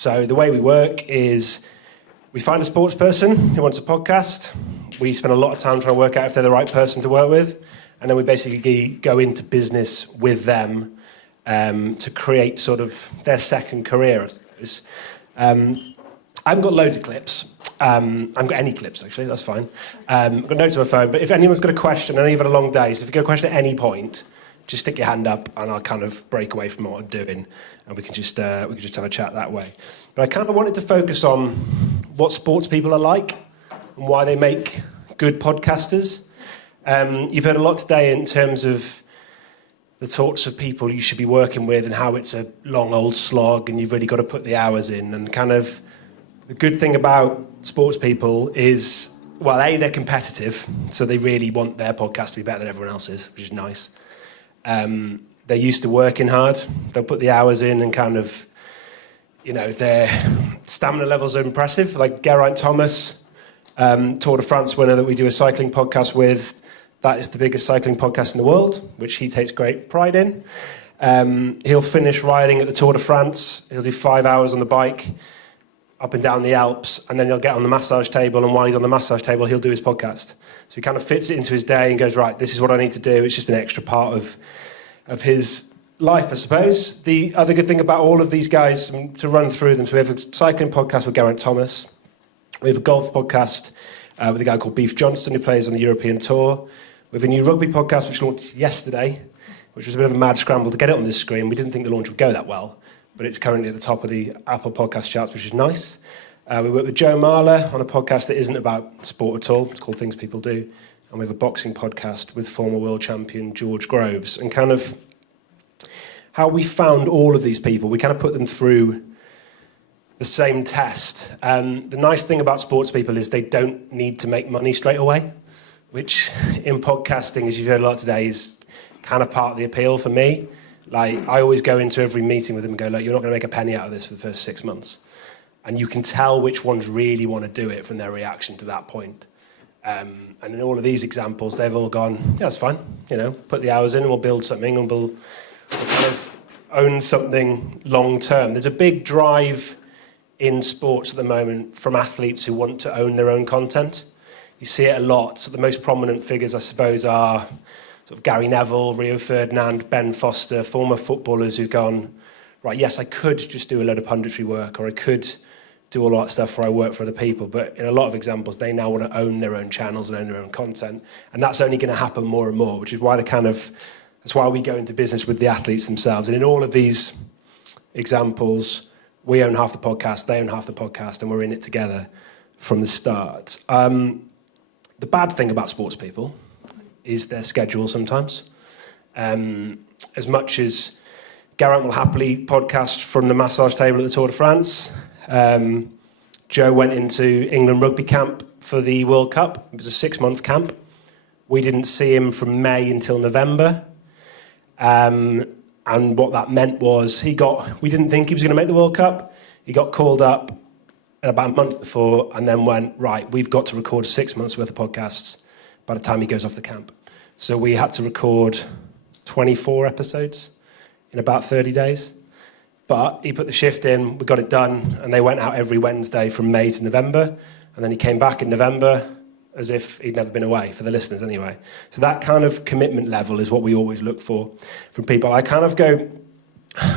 So the way we work is we find a sports person who wants a podcast. We spend a lot of time trying to work out if they're the right person to work with. And then we basically go into business with them to create sort of their second career, I suppose. I haven't got loads of clips. I haven't got any clips, actually. That's fine. I've got notes on my phone. But if anyone's got a question, I know you've had a long day, so if you've got a question at any point, just stick your hand up and I'll kind of break away from what I'm doing and we can just have a chat that way. But I kind of wanted to focus on what sports people are like and why they make good podcasters. You've heard a lot today in terms of the sorts of people you should be working with and how it's a long old slog and you've really got to put the hours in. And kind of the good thing about sports people is, well, A, they're competitive, so they really want their podcast to be better than everyone else's, which is nice. They're used to working hard. They'll put the hours in and kind of, you know, their stamina levels are impressive. Like Geraint Thomas, Tour de France winner that we do a cycling podcast with. That is the biggest cycling podcast in the world, which he takes great pride in. He'll finish riding at the Tour de France. He'll do 5 hours on the bike up and down the Alps, and then he'll get on the massage table, and while he's on the massage table, he'll do his podcast. So he kind of fits it into his day and goes, right, this is what I need to do. It's just an extra part of his life, I suppose. The other good thing about all of these guys, to run through them, so we have a cycling podcast with Geraint Thomas. We have a golf podcast with a guy called Beef Johnston, who plays on the European Tour. We have a new rugby podcast, which launched yesterday, which was a bit of a mad scramble to get it on this screen. We didn't think the launch would go that well, but it's currently at the top of the Apple podcast charts, which is nice. We work with Joe Marler on a podcast that isn't about sport at all. It's called Things People Do. And we have a boxing podcast with former world champion George Groves. And kind of how we found all of these people, we kind of put them through the same test. The nice thing about sports people is they don't need to make money straight away, which in podcasting, as you've heard a lot today, is kind of part of the appeal for me. Like, I always go into every meeting with them and go, look, you're not going to make a penny out of this for the first 6 months. And you can tell which ones really want to do it from their reaction to that point. And in all of these examples, they've all gone, yeah, that's fine. You know, put the hours in and we'll build something and we'll kind of own something long term. There's a big drive in sports at the moment from athletes who want to own their own content. You see it a lot. So the most prominent figures, I suppose, are sort of Gary Neville, Rio Ferdinand, Ben Foster, former footballers who've gone, right, yes, I could just do a load of punditry work, or I could do all that stuff where I work for other people. But in a lot of examples, they now want to own their own channels and own their own content. And that's only going to happen more and more, which is why that's why we go into business with the athletes themselves. And in all of these examples, we own half the podcast, they own half the podcast, and we're in it together from the start. The bad thing about sports people is their schedule sometimes. As much as Geraint will happily podcast from the massage table at the Tour de France, Joe went into England rugby camp for the World Cup. It was a 6-month camp. We didn't see him from May until November. And what that meant was we didn't think he was going to make the World Cup. He got called up about a month before and then went, right, we've got to record 6 months worth of podcasts by the time he goes off the camp. So we had to record 24 episodes in about 30 days. But he put the shift in, we got it done, and they went out every Wednesday from May to November. And then he came back in November as if he'd never been away, for the listeners anyway. So that kind of commitment level is what we always look for from people. I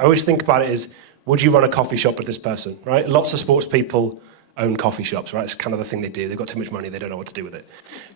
always think about it as, would you run a coffee shop with this person, right? Lots of sports people own coffee shops, right? It's kind of the thing they do. They've got too much money, they don't know what to do with it.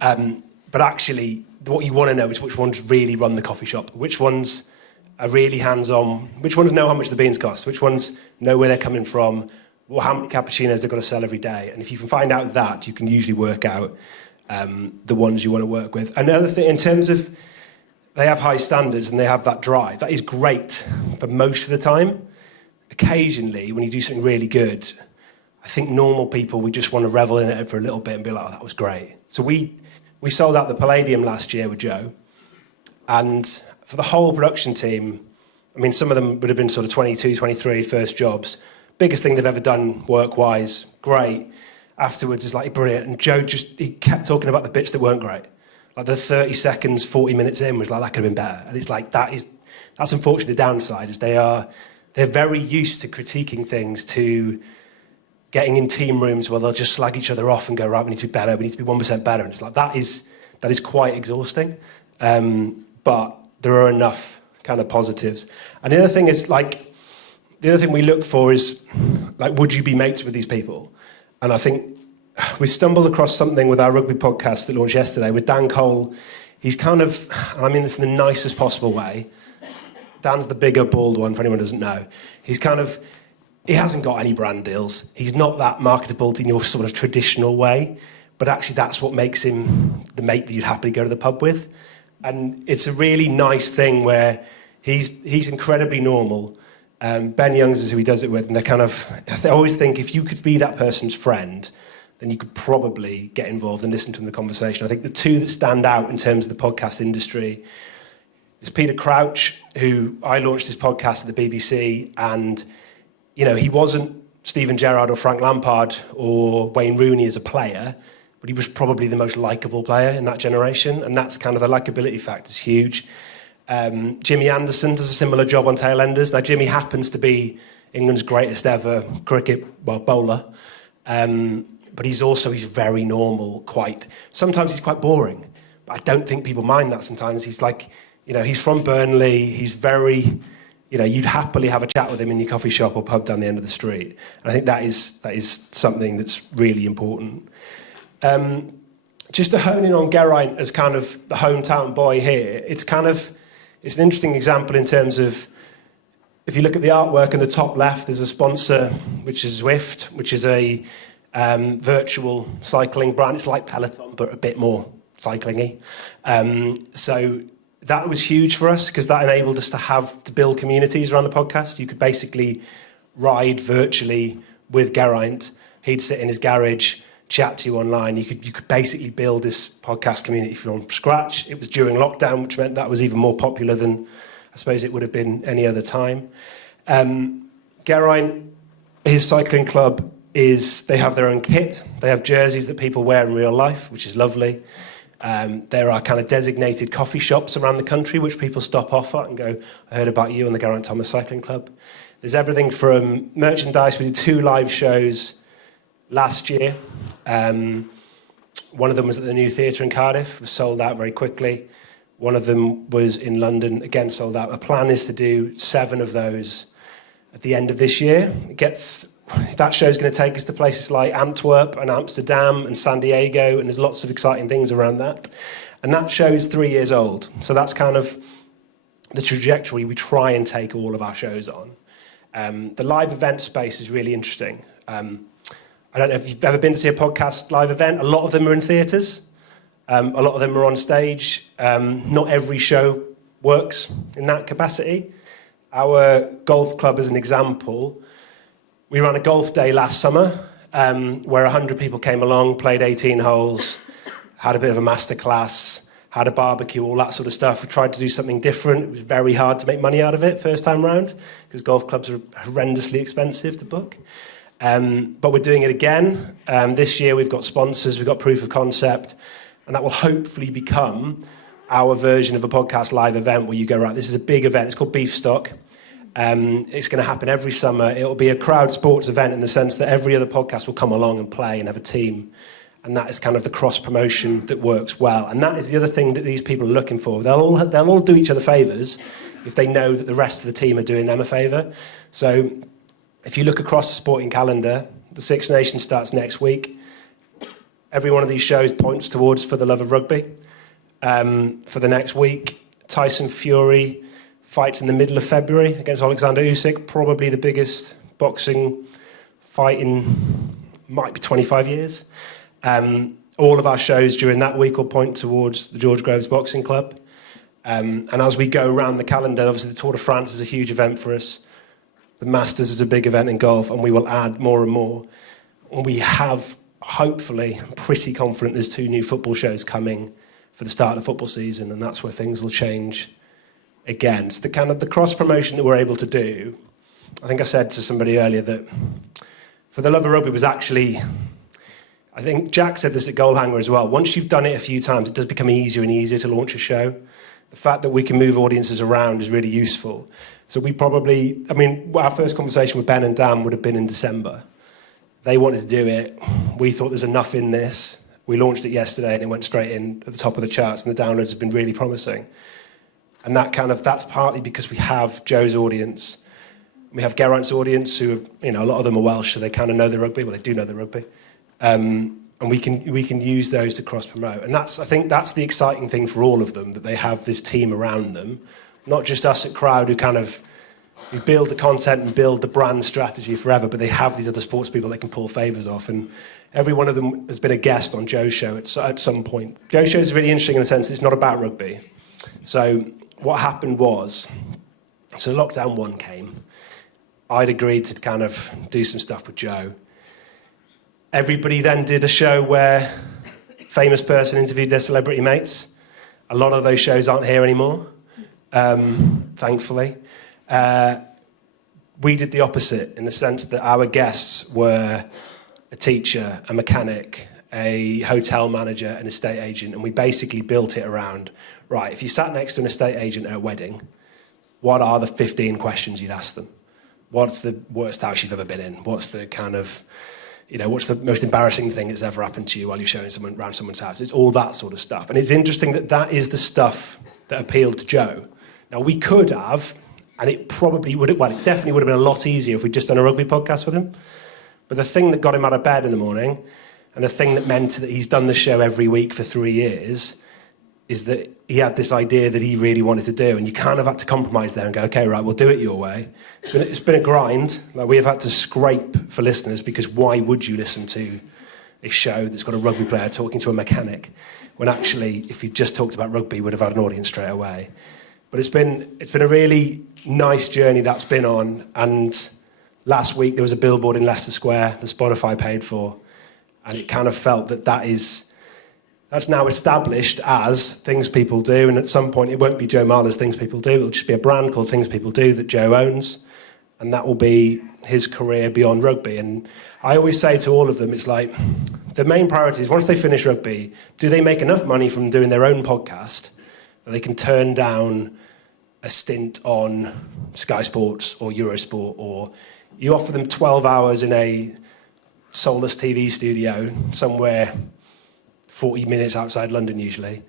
But actually, what you want to know is which ones really run the coffee shop, which ones are really hands-on, which ones know how much the beans cost, which ones know where they're coming from, or how many cappuccinos they've got to sell every day. And if you can find out that, you can usually work out the ones you want to work with. Another thing, in terms of they have high standards and they have that drive, that is great for most of the time. Occasionally, when you do something really good, I think normal people, we just want to revel in it for a little bit and be like, oh, that was great. So we sold out the Palladium last year with Joe, and for the whole production team, I mean, some of them would have been sort of 22, 23, first jobs. Biggest thing they've ever done work-wise, great. Afterwards, it's like brilliant. And Joe he kept talking about the bits that weren't great. Like the 30 seconds, 40 minutes in was like, that could have been better. And it's like, that's unfortunately the downside, is they are they're very used to critiquing things, to getting in team rooms where they'll just slag each other off and go, right, we need to be better, we need to be 1% better. And it's like, that is quite exhausting. But there are enough kind of positives. And the other thing is, like, the other thing we look for is, like, would you be mates with these people? And I think we stumbled across something with our rugby podcast that launched yesterday with Dan Cole. He's kind of, and I mean this in the nicest possible way, Dan's the bigger, bald one, for anyone who doesn't know. He's kind of, he hasn't got any brand deals. He's not that marketable in your sort of traditional way, but actually that's what makes him the mate that you'd happily go to the pub with. And it's a really nice thing where he's incredibly normal. Ben Youngs is who he does it with, and they always think if you could be that person's friend, then you could probably get involved and listen to them in the conversation. I think the two that stand out in terms of the podcast industry is Peter Crouch, who I launched his podcast at the BBC, and you know, he wasn't Steven Gerrard or Frank Lampard or Wayne Rooney as a player, but he was probably the most likeable player in that generation, and that's kind of the likability factor is huge. Jimmy Anderson does a similar job on Tailenders. Now, Jimmy happens to be England's greatest ever bowler, but he's very normal, sometimes he's quite boring, but I don't think people mind that sometimes. He's like, you know, he's from Burnley, he's very, you know, you'd happily have a chat with him in your coffee shop or pub down the end of the street. And I think that is something that's really important. Just to hone in on Geraint as kind of the hometown boy here, it's an interesting example in terms of, if you look at the artwork in the top left, there's a sponsor, which is Zwift, which is a virtual cycling brand. It's like Peloton, but a bit more cycling-y. So that was huge for us because that enabled us to build communities around the podcast. You could basically ride virtually with Geraint. He'd sit in his garage, chat to you online. You could basically build this podcast community from scratch. It was during lockdown, which meant that was even more popular than I suppose it would have been any other time. Geraint, his cycling club, they have their own kit. They have jerseys that people wear in real life, which is lovely. There are kind of designated coffee shops around the country which people stop off at and go, I heard about you and the Geraint Thomas Cycling Club. There's everything from merchandise. We did 2 live shows last year. One of them was at the New Theatre in Cardiff, was sold out very quickly. One of them was in London, again sold out. The plan is to do 7 of those at the end of this year. That show's going to take us to places like Antwerp and Amsterdam and San Diego, and there's lots of exciting things around that. And that show is 3 years old, so that's kind of the trajectory we try and take all of our shows on. The live event space is really interesting. I don't know if you've ever been to see a podcast live event. A lot of them are in theatres. A lot of them are on stage. Not every show works in that capacity. Our golf club, as an example, we ran a golf day last summer where 100 people came along, played 18 holes, had a bit of a masterclass, had a barbecue, all that sort of stuff. We tried to do something different. It was very hard to make money out of it first time round because golf clubs are horrendously expensive to book. But we're doing it again. This year we've got sponsors, we've got proof of concept, and that will hopefully become our version of a podcast live event where you go, right, this is a big event. It's called Beef Stock. It's going to happen every summer. It'll be a crowd sports event in the sense that every other podcast will come along and play and have a team. And that is kind of the cross-promotion that works well. And that is the other thing that these people are looking for. They'll all do each other favours if they know that the rest of the team are doing them a favour. So if you look across the sporting calendar, the Six Nations starts next week. Every one of these shows points towards For the Love of Rugby. For the next week, Tyson Fury fights in the middle of February against Alexander Usyk, probably the biggest boxing fight in, might be 25 years. All of our shows during that week will point towards the George Groves Boxing Club. And as we go around the calendar, obviously the Tour de France is a huge event for us. The Masters is a big event in golf, and we will add more and more. And we have, hopefully, I'm pretty confident there's 2 new football shows coming for the start of the football season, and that's where things will change again. So the cross-promotion that we're able to do, I think I said to somebody earlier that For the Love of Rugby was actually, I think Jack said this at Goalhanger as well, once you've done it a few times, it does become easier and easier to launch a show. the fact that we can move audiences around is really useful. So we probably, I mean, our first conversation with Ben and Dan would have been in December. They wanted to do it. We thought there's enough in this. We launched it yesterday and it went straight in at the top of the charts, and the downloads have been really promising. And that's partly because we have Joe's audience. We have Geraint's audience who, a lot of them are Welsh, so they kind of know the rugby. Well, they do know the rugby. And we can use those to cross-promote. And I think that's the exciting thing for all of them, that they have this team around them. Not just us at Crowd who build the content and build the brand strategy forever, but they have these other sports people they can pull favours off. And every one of them has been a guest on Joe's show at some point. Joe's show is really interesting in the sense that it's not about rugby. So what happened was, so lockdown 1 came. I'd agreed to kind of do some stuff with Joe. Everybody then did a show where a famous person interviewed their celebrity mates. A lot of those shows aren't here anymore, thankfully. We did the opposite in the sense that our guests were a teacher, a mechanic, a hotel manager, an estate agent, and we basically built it around, right, if you sat next to an estate agent at a wedding, what are the 15 questions you'd ask them? What's the worst house you've ever been in? What's the kind of, what's the most embarrassing thing that's ever happened to you while you're showing someone around someone's house? It's all that sort of stuff. And it's interesting that that is the stuff that appealed to Joe. Now, we could have, and it definitely would have been a lot easier if we'd just done a rugby podcast with him. But the thing that got him out of bed in the morning, and the thing that meant that he's done the show every week for 3 years, is that he had this idea that he really wanted to do, and you kind of had to compromise there and go, okay, right, we'll do it your way. It's been a grind. Like, we have had to scrape for listeners, because why would you listen to a show that's got a rugby player talking to a mechanic, when actually, if you just talked about rugby, you would have had an audience straight away. But it's been a really nice journey that's been on, and last week there was a billboard in Leicester Square that Spotify paid for, and it kind of felt that that's now established as Things People Do, and at some point it won't be Joe Marler's Things People Do, it'll just be a brand called Things People Do that Joe owns, and that will be his career beyond rugby. And I always say to all of them, it's like, the main priority is, once they finish rugby, do they make enough money from doing their own podcast that they can turn down a stint on Sky Sports or Eurosport, or you offer them 12 hours in a soulless TV studio somewhere 40 minutes outside London usually.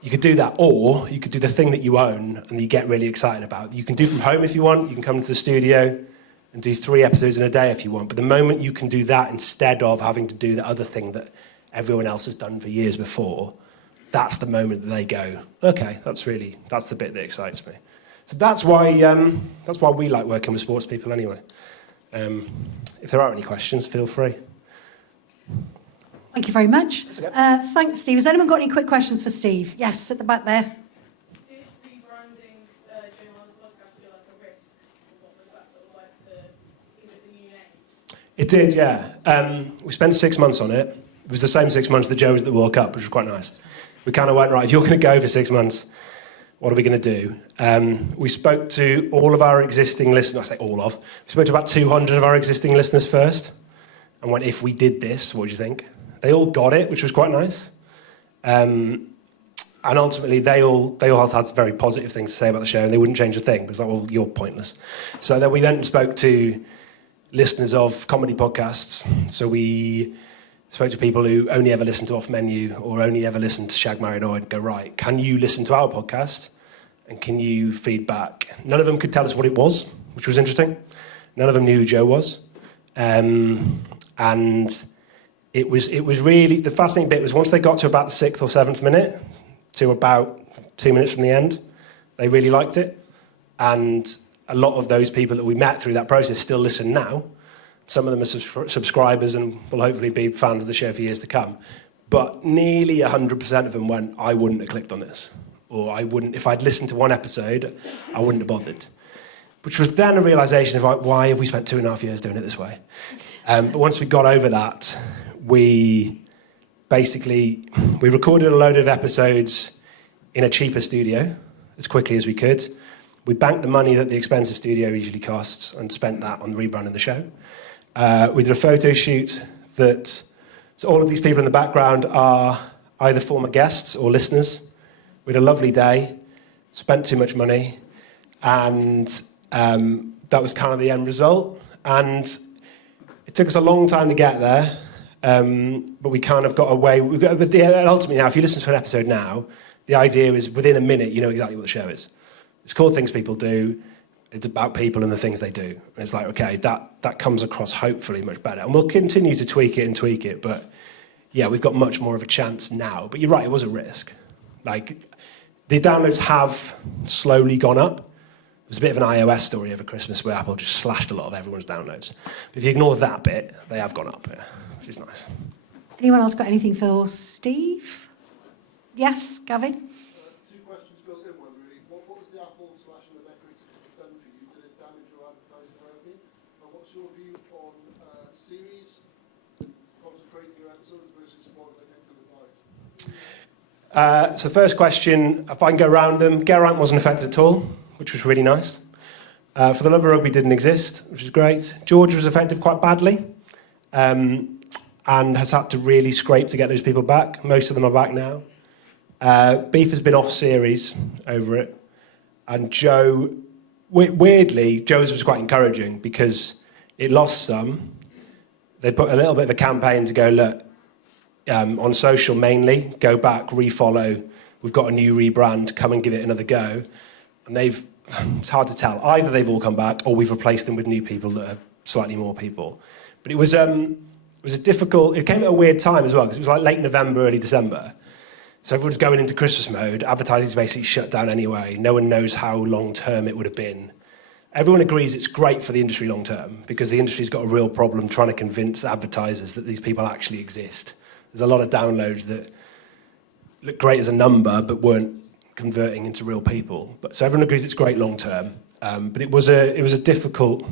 You could do that, or you could do the thing that you own and you get really excited about. You can do from home if you want. You can come to the studio and do 3 episodes in a day if you want. But the moment you can do that instead of having to do the other thing that everyone else has done for years before, that's the moment that they go, okay, that's the bit that excites me. So that's why we like working with sports people anyway. If there are any questions, feel free. Thank you very much. Okay. Thanks, Steve. Has anyone got any quick questions for Steve? Yes, at the back there. Did rebranding Joe Marler's podcast feel like a risk? What was that sort of like to give it the new name? It did, yeah. We spent 6 months on it. It was the same 6 months that Joe was at the World Cup, which was quite nice. We kind of went, right, if you're going to go for 6 months, what are we going to do? We spoke to all of our existing listeners. I say all of. We spoke to about 200 of our existing listeners first, and went, if we did this, what do you think? They all got it, which was quite nice. And ultimately, they all had very positive things to say about the show, and they wouldn't change a thing, because, like, well, you're pointless. So then we then spoke to listeners of comedy podcasts. So we spoke to people who only ever listen to Off Menu or only ever listen to Shag, Marry, Annoyed, and go, right, can you listen to our podcast? And can you feed back? None of them could tell us what it was, which was interesting. None of them knew who Joe was. And it was really, the fascinating bit was once they got to about the 6th or 7th minute, to about 2 minutes from the end, they really liked it. And a lot of those people that we met through that process still listen now. Some of them are subscribers and will hopefully be fans of the show for years to come. But nearly 100% of them went, I wouldn't have clicked on this. Or I wouldn't, if I'd listened to one episode, I wouldn't have bothered. Which was then a realisation of, like, why have we spent 2.5 years doing it this way? But once we got over that, we recorded a load of episodes in a cheaper studio as quickly as we could. We banked the money that the expensive studio usually costs and spent that on rebranding the show. We did a photo shoot so all of these people in the background are either former guests or listeners. We had a lovely day. spent too much money, and that was kind of the end result. And it took us a long time to get there, but we kind of got away. Ultimately now, if you listen to an episode now, the idea is within a minute, you know exactly what the show is. It's called Things People Do. It's about people and the things they do. And it's like, okay, that comes across hopefully much better. And we'll continue to tweak it, but yeah, we've got much more of a chance now. But you're right, it was a risk. Like, the downloads have slowly gone up. It was a bit of an iOS story over Christmas where Apple just slashed a lot of everyone's downloads. But if you ignore that bit, they have gone up, yeah, which is nice. Anyone else got anything for Steve? Yes, Gavin? Two questions built in one, really. What was the Apple slashing the metrics done for you? Did it damage your advertising revenue? And what's your view on series, concentrating your episodes versus what they think to the guys? So the first question, if I can go around them, Geraint wasn't affected at all, which was really nice. For the Love of Rugby didn't exist, which is great. George was affected quite badly, and has had to really scrape to get those people back. Most of them are back now. Beef has been off series over it. And Joe, weirdly, Joe's was quite encouraging because it lost some. They put a little bit of a campaign to go, look, on social mainly, go back, refollow. We've got a new rebrand, come and give it another go. And it's hard to tell. Either they've all come back or we've replaced them with new people that are slightly more people. But it was a difficult, it came at a weird time as well because it was like late November, early December. So everyone's going into Christmas mode. Advertising's basically shut down anyway. No one knows how long-term it would have been. Everyone agrees it's great for the industry long-term because the industry's got a real problem trying to convince advertisers that these people actually exist. There's a lot of downloads that look great as a number but weren't converting into real people. So everyone agrees it's great long-term. But it was a difficult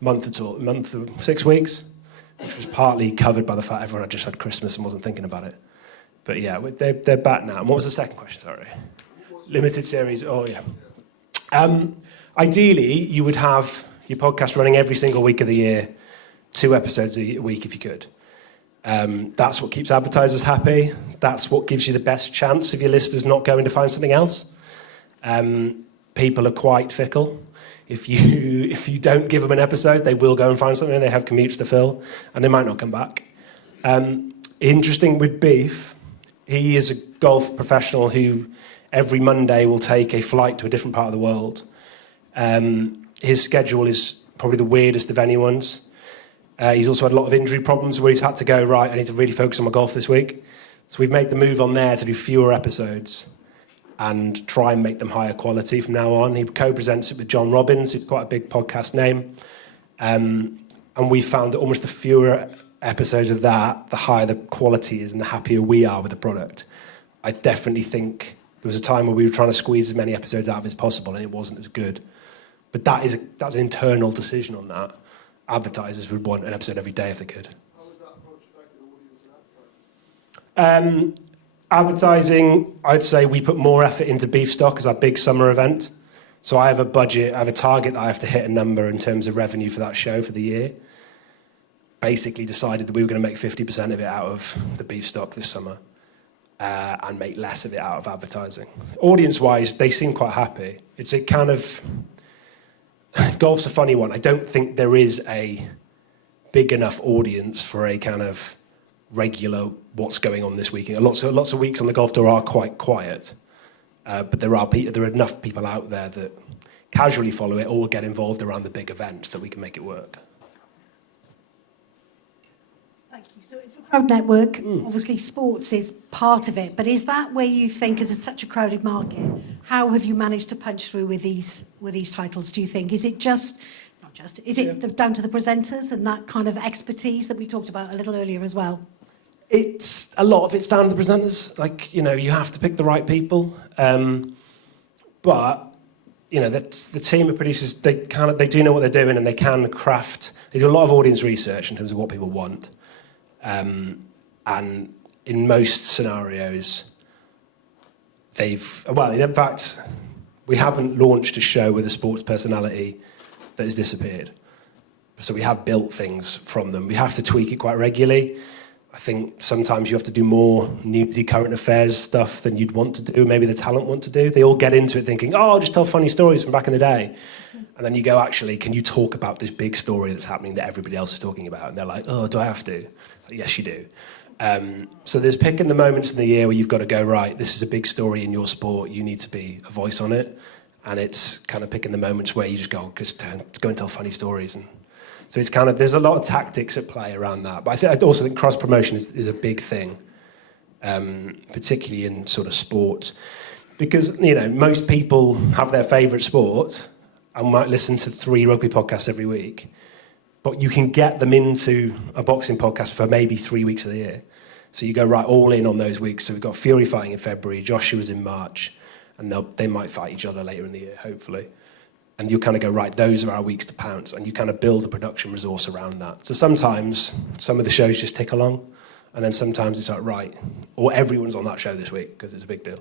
month of 6 weeks, which was partly covered by the fact everyone had just had Christmas and wasn't thinking about it. But yeah, they're back now. And what was the second question, sorry? Limited series, oh yeah. Ideally, you would have your podcast running every single week of the year, 2 episodes a week if you could. That's what keeps advertisers happy. That's what gives you the best chance of your listeners not going to find something else. People are quite fickle. If you don't give them an episode, they will go and find something. They have commutes to fill, and they might not come back. Interesting with Beef, he is a golf professional who every Monday will take a flight to a different part of the world. His schedule is probably the weirdest of anyone's. He's also had a lot of injury problems where he's had to go, right, I need to really focus on my golf this week. So we've made the move on there to do fewer episodes and try and make them higher quality from now on. He co-presents it with John Robbins, who's quite a big podcast name. And we found that almost the fewer episodes of that, the higher the quality is and the happier we are with the product. I definitely think there was a time where we were trying to squeeze as many episodes out of as possible and it wasn't as good. But that's an internal decision on that. Advertisers would want an episode every day if they could. How does that approach affect the audience and advertising? Advertising, I'd say we put more effort into Beef Stock as our big summer event. So I have a budget, I have a target that I have to hit a number in terms of revenue for that show for the year. Basically decided that we were going to make 50% of it out of the Beef Stock this summer and make less of it out of advertising. Audience-wise, they seem quite happy. It's a kind of... Golf's a funny one. I don't think there is a big enough audience for a kind of regular what's going on this weekend. Lots of weeks on the golf tour are quite quiet, but there are enough people out there that casually follow it or get involved around the big events that we can make it work. Thank you. So for Crowd Network, obviously sports is part of it, but is that where you think, as it's such a crowded market, how have you managed to punch through with these titles, do you think? Is it down to the presenters and that kind of expertise that we talked about a little earlier as well? It's a lot of it's down to the presenters. Like, you have to pick the right people. But, that's the team of producers, they do know what they're doing and they can craft. They do a lot of audience research in terms of what people want. And in most scenarios, in fact, we haven't launched a show with a sports personality that has disappeared. So we have built things from them. We have to tweak it quite regularly. I think sometimes you have to do more newsy current affairs stuff than you'd want to do, maybe the talent want to do. They all get into it thinking, oh, I'll just tell funny stories from back in the day. And then you go, actually, can you talk about this big story that's happening that everybody else is talking about? And they're like, oh, do I have to? Like, yes, you do. So there's picking the moments in the year where you've got to go, right, this is a big story in your sport, you need to be a voice on it. And it's kind of picking the moments where you just go, go and tell funny stories. And so it's kind of, there's a lot of tactics at play around that. But I also think cross-promotion is a big thing, particularly in sort of sport. Because, you know, most people have their favourite sport and might listen to 3 rugby podcasts every week. But you can get them into a boxing podcast for maybe 3 weeks of the year. So you go right all in on those weeks. So we've got Fury fighting in February, Joshua's in March, and they might fight each other later in the year, hopefully. And you kind of go, right, those are our weeks to pounce, and you kind of build a production resource around that. So sometimes some of the shows just tick along, and then sometimes it's like, right, or everyone's on that show this week because it's a big deal.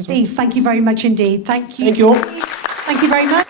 Steve, thank you very much indeed. Thank you. Thank you all. Thank you very much.